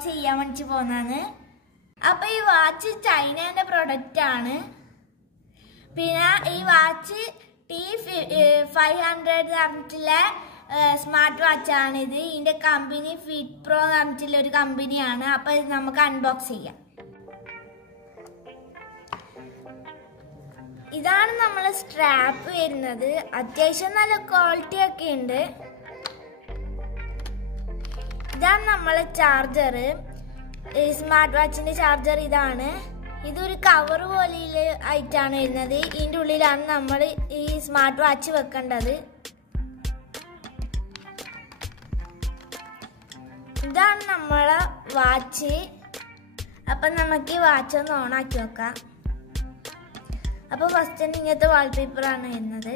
Unbox ചെയ്യാൻ വേണ്ടി പോകുന്നതാണ്. അപ്പോൾ ഈ വാച്ച് ചൈനയുടെ പ്രൊഡക്റ്റ് ആണ്. പിന്നെ ഈ വാച്ച് T500 പറഞ്ഞിട്ടുള്ള സ്മാർട്ട് വാച്ചാണിത്. ഇതിൻ്റെ കമ്പനി ഫിറ്റ് പ്രോ എന്ന് പറഞ്ഞിട്ടുള്ള ഒരു കമ്പനിയാണ്. അപ്പോൾ ഇത് നമുക്ക് അൺബോക്സ് ചെയ്യാം. ഇതാണ് നമ്മളെ സ്ട്രാപ്പ് വരുന്നത്. അത്യാവശ്യം നല്ല ക്വാളിറ്റി ഒക്കെ ഉണ്ട്. ഇതാണ് നമ്മളെ ചാർജർ. സ്മാർട്ട് വാച്ചിന്റെ ചാർജർ ഇതാണ്. ഇതൊരു കവർ പോലെ ആയിട്ടാണ് വരുന്നത്. ഇതിൻ്റെ ഉള്ളിലാണ് നമ്മൾ ഈ സ്മാർട്ട് വാച്ച് വെക്കേണ്ടത്. ഇതാണ് നമ്മളെ വാച്ച്. അപ്പം നമുക്ക് ഈ വാച്ച് ഒന്ന് ഓണാക്കി വെക്കാം. അപ്പോൾ ഫസ്റ്റ് തന്നെ ഇങ്ങനത്തെ വാൾപേപ്പറാണ് വരുന്നത്.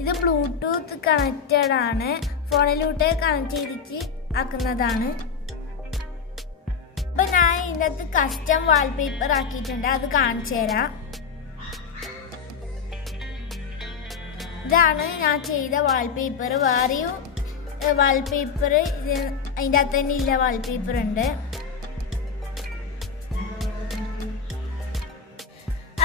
ഇത് ബ്ലൂടൂത്ത് കണക്റ്റഡ് ആണ്. ഫോണിലൂടെ കണക്ട് ചെയ്തിട്ട് ആക്കുന്നതാണ്. അപ്പം ഞാൻ ഇതിൻ്റെ അകത്ത് കസ്റ്റം വാൾപേപ്പർ ആക്കിയിട്ടുണ്ട്. അത് കാണിച്ചു തരാം. ഇതാണ് ഞാൻ ചെയ്ത വാൾപേപ്പർ. വേറെയും വാൾപേപ്പർ അതിൻ്റെ അകത്ത് തന്നെ ഇല്ല വാൾപേപ്പർ ഉണ്ട്.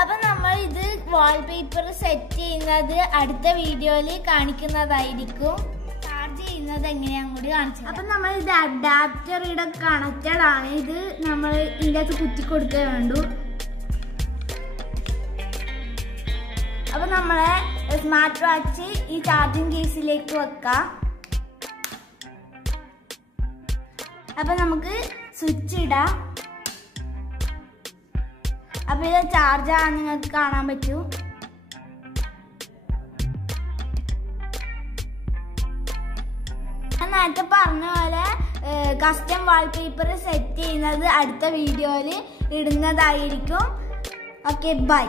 അപ്പം നമ്മൾ ഇത് വാൾപേപ്പർ സെറ്റ് ചെയ്യുന്നത് അടുത്ത വീഡിയോയിൽ കാണിക്കുന്നതായിരിക്കും. ചാർജ് ചെയ്യുന്നത് എങ്ങനെയാണെന്ന് കൂടി കാണിച്ചു. അപ്പം നമ്മൾ ഇത് അഡാപ്റ്റർ ഇവിടെ കണക്റ്റഡ് ആണ്. ഇത് നമ്മൾ ഇതിൻ്റെ അകത്ത് കുത്തി കൊടുക്കുക വേണ്ടു. അപ്പം നമ്മളെ സ്മാർട്ട് വാച്ച് ഈ ചാർജിങ് കേസിലേക്ക് വെക്കാം. അപ്പം നമുക്ക് സ്വിച്ച് ഇടാം. അപ്പം ഇത് ചാർജാണ് നിങ്ങൾക്ക് കാണാൻ പറ്റും. ഞാൻ നേരത്തെ പറഞ്ഞ പോലെ കസ്റ്റം വാൾപേപ്പർ സെറ്റ് ചെയ്യുന്നത് അടുത്ത വീഡിയോയിൽ ഇടുന്നതായിരിക്കും. Okay, by.